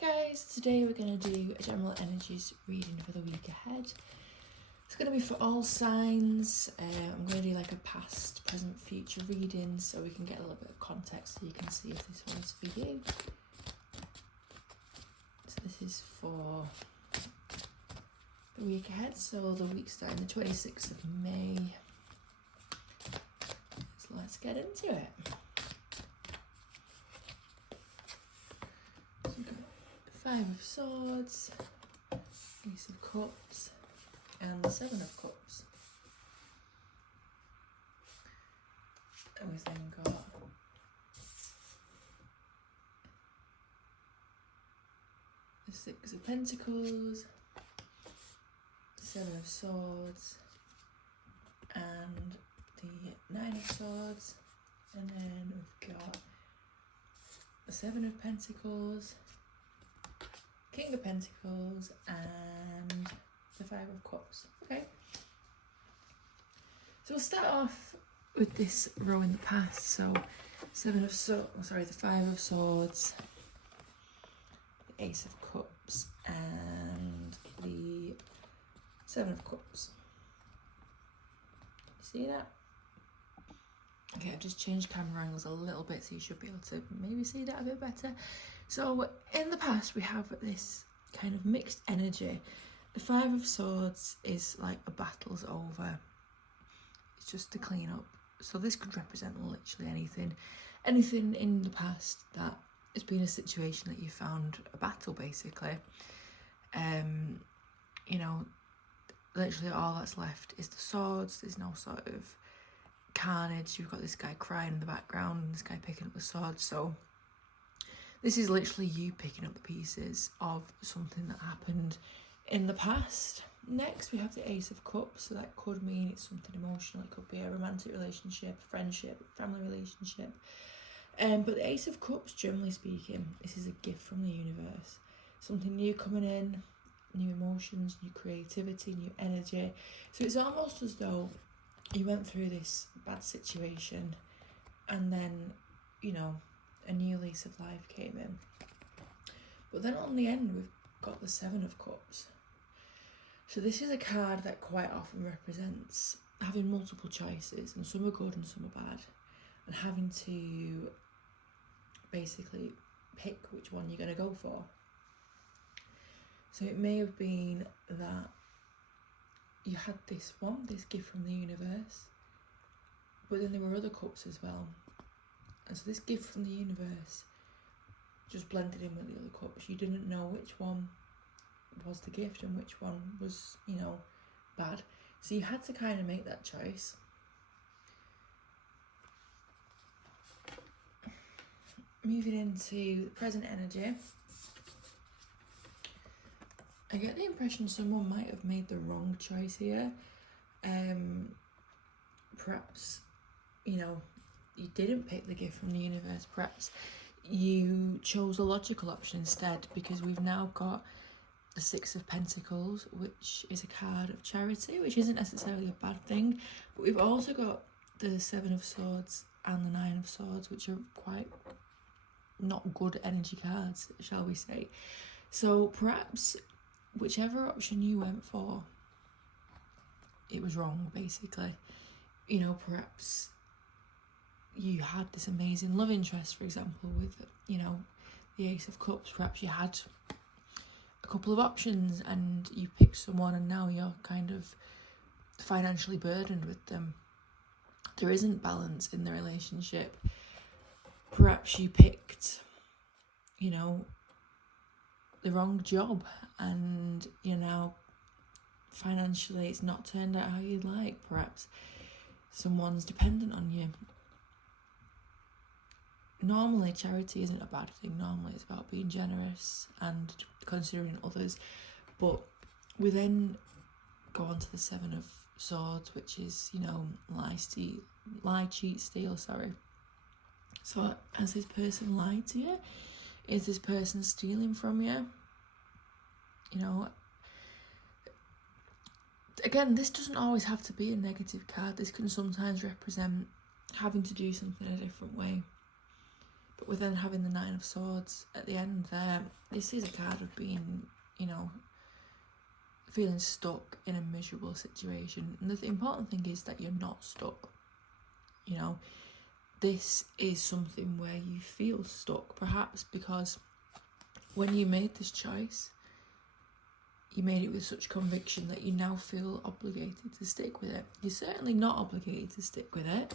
Hi guys, today we're going to do a general energies reading for the week ahead. It's going to be for all signs. I'm going to do like a past, present, future reading so we can get a little bit of context so you can see if this one's for you. So this is for the week ahead, so the week starting the 26th of May. So let's get into it. Five of Swords, Ace of Cups, and the Seven of Cups. And we've then got the Six of Pentacles, the Seven of Swords, and the Nine of Swords, and then we've got the Seven of Pentacles, King of Pentacles, and the Five of Cups. Okay. So we'll start off with this row in the past. So the Five of Swords, the Ace of Cups, and the Seven of Cups. You see that? Okay, I've just changed camera angles a little bit so you should be able to maybe see that a bit better. So in the past we have this kind of mixed energy. The Five of Swords is like a battle's over. It's just to clean up. So this could represent literally anything in the past that has been a situation that you found a battle basically. You know, literally all that's left is the swords. There's no sort of carnage. You've got this guy crying in the background and this guy picking up the sword. So this is literally you picking up the pieces of something that happened in the past. Next, we have the Ace of Cups. So that could mean it's something emotional. It could be a romantic relationship, friendship, family relationship. But the Ace of Cups, generally speaking, this is a gift from the universe. Something new coming in, new emotions, new creativity, new energy. So it's almost as though you went through this bad situation and then, you know, a new lease of life came in. But then on the end, we've got the Seven of Cups. So this is a card that quite often represents having multiple choices, and some are good and some are bad, and having to basically pick which one you're going to go for. So it may have been that you had this gift from the universe, but then there were other cups as well. And so this gift from the universe just blended in with the other cups. You didn't know which one was the gift and which one was, you know, bad. So you had to kind of make that choice. Moving into the present energy. I get the impression someone might have made the wrong choice here. Perhaps, you know, you didn't pick the gift from the universe. Perhaps you chose a logical option instead, because we've now got the Six of Pentacles, which is a card of charity, which isn't necessarily a bad thing. But we've also got the Seven of Swords and the Nine of Swords, which are quite not good energy cards, shall we say. So perhaps whichever option you went for, it was wrong, basically. You know, perhaps you had this amazing love interest, for example, with, you know, the Ace of Cups. Perhaps you had a couple of options and you picked someone and now you're kind of financially burdened with them. There isn't balance in the relationship. Perhaps you picked, you know, the wrong job and, you know, financially it's not turned out how you'd like. Perhaps someone's dependent on you. Normally charity isn't a bad thing. Normally it's about being generous and considering others. But we then go on to the Seven of Swords, which is, you know, lie, cheat, steal, sorry. So has this person lied to you? Is this person stealing from you? You know, again, this doesn't always have to be a negative card. This can sometimes represent having to do something a different way. But with then having the Nine of Swords at the end there, this is a card of being, you know, feeling stuck in a miserable situation. And the important thing is that you're not stuck. You know, this is something where you feel stuck, perhaps because when you made this choice, you made it with such conviction that you now feel obligated to stick with it. You're certainly not obligated to stick with it.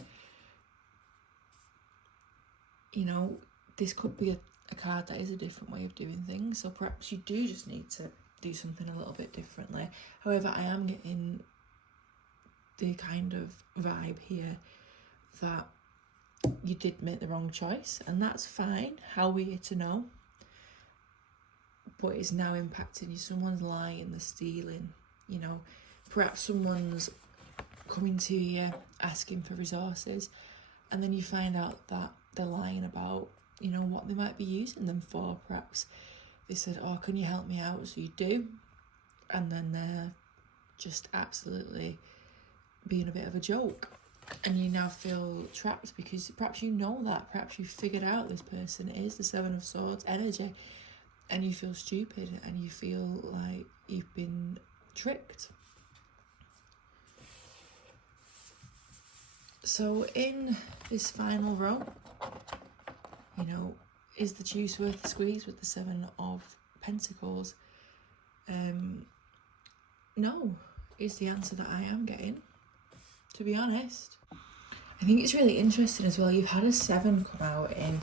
You know, this could be a card that is a different way of doing things, so perhaps you do just need to do something a little bit differently. However, I am getting the kind of vibe here that you did make the wrong choice, and that's fine. How are you to know? But it's now impacting you. Someone's lying, they're stealing, you know. Perhaps someone's coming to you asking for resources, and then you find out that they're lying about, you know, what they might be using them for. Perhaps they said, oh, can you help me out? So you do, and then they're just absolutely being a bit of a joke, and you now feel trapped because perhaps you know that, perhaps you figured out this person is the Seven of Swords energy, and you feel stupid and you feel like you've been tricked. So in this final row, you know, is the juice worth the squeeze with the Seven of Pentacles? No, is the answer that I am getting, to be honest. I think it's really interesting as well. You've had a 7 come out in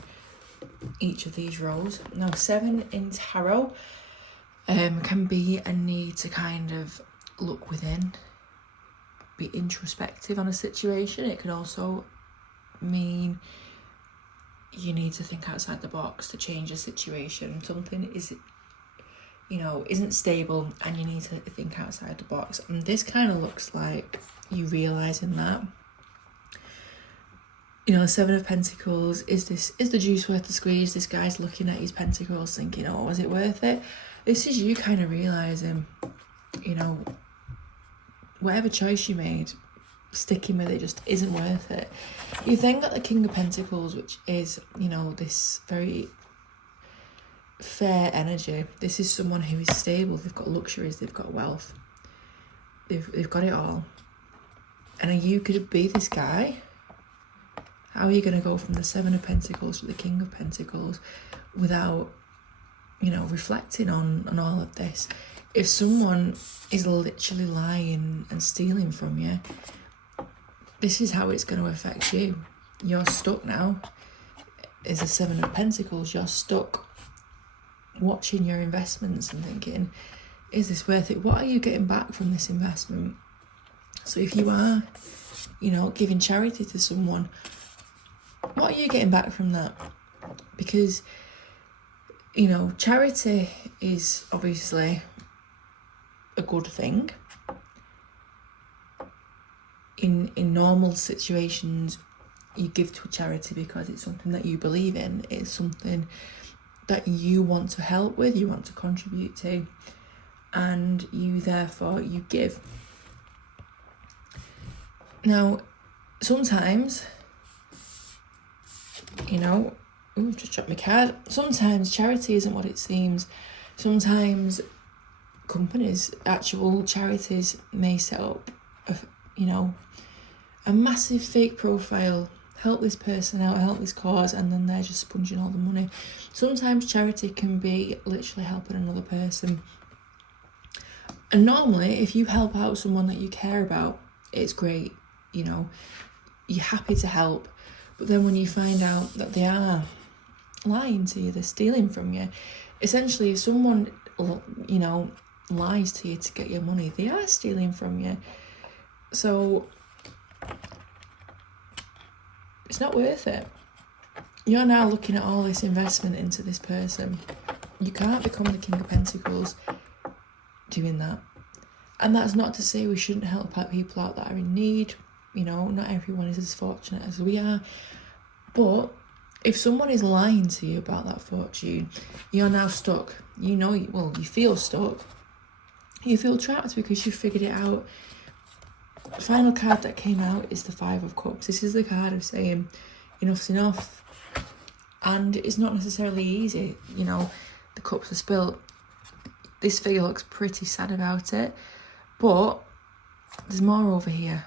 each of these rows. Now, 7 in tarot can be a need to kind of look within, be introspective on a situation. It can also mean you need to think outside the box to change a situation. Something is, you know, isn't stable and you need to think outside the box. And this kind of looks like you realising that. You know, the 7 of Pentacles, is the juice worth the squeeze? This guy's looking at his pentacles thinking, oh, was it worth it? This is you kind of realising, you know, whatever choice you made, sticking with it just isn't worth it. You've then got the King of Pentacles, which is, you know, this very fair energy. This is someone who is stable. They've got luxuries, they've got wealth, they've got it all. And are you going to be this guy? How are you going to go from the 7 of Pentacles to the King of Pentacles without, you know, reflecting on all of this? If someone is literally lying and stealing from you, this is how it's going to affect you. You're stuck now. It's a 7 of Pentacles. You're stuck watching your investments and thinking, is this worth it? What are you getting back from this investment? So if you are, you know, giving charity to someone, what are you getting back from that? Because, you know, charity is obviously a good thing. In normal situations, you give to a charity because it's something that you believe in. It's something that you want to help with, you want to contribute to, and you therefore you give. Now, sometimes, you know, ooh, just dropped my card. Sometimes charity isn't what it seems. Sometimes companies, actual charities, may set up a massive fake profile, help this person out, help this cause, and then they're just sponging all the money. Sometimes charity can be literally helping another person. And normally, if you help out someone that you care about, it's great, you know, you're happy to help. But then when you find out that they are lying to you, they're stealing from you, essentially if someone, you know, lies to you to get your money, they are stealing from you. So it's not worth it. You're now looking at all this investment into this person. You can't become the King of Pentacles doing that. And that's not to say we shouldn't help out people out that are in need. You know, not everyone is as fortunate as we are. But if someone is lying to you about that fortune, you're now stuck. You know, you feel stuck. You feel trapped because you figured it out. The final card that came out is the 5 of Cups. This is the card of saying, enough's enough. and it's not necessarily easy. You know, the cups are spilt. This figure looks pretty sad about it, but there's more over here.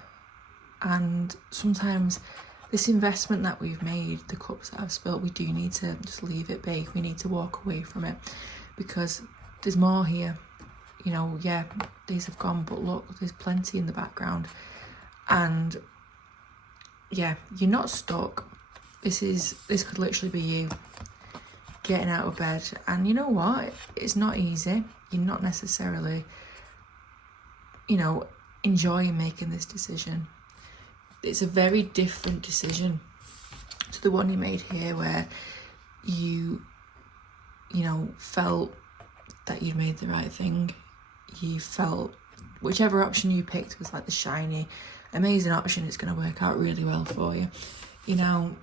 And sometimes this investment that we've made, the cups that I've spilt, we do need to just leave it be. We need to walk away from it, because there's more here. You know, yeah, these have gone, but look, there's plenty in the background. And yeah, you're not stuck. This could literally be you getting out of bed. And you know what? It's not easy. You're not necessarily, you know, enjoying making this decision. It's a very different decision to the one you made here, where you know, felt that you'd made the right thing. You felt whichever option you picked was like the shiny, amazing option. It's going to work out really well for you. You know,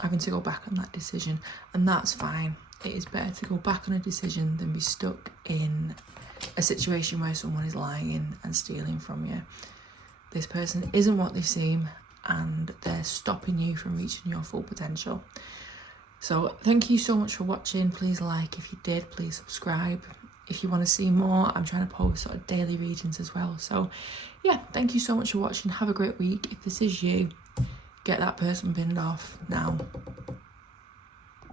having to go back on that decision, and that's fine. It is better to go back on a decision than be stuck in a situation where someone is lying and stealing from you. This person isn't what they seem, and they're stopping you from reaching your full potential. So thank you so much for watching. Please like if you did, please subscribe. If you want to see more, I'm trying to post sort of daily readings as well. So yeah, thank you so much for watching. Have a great week. If this is you, get that person binned off now.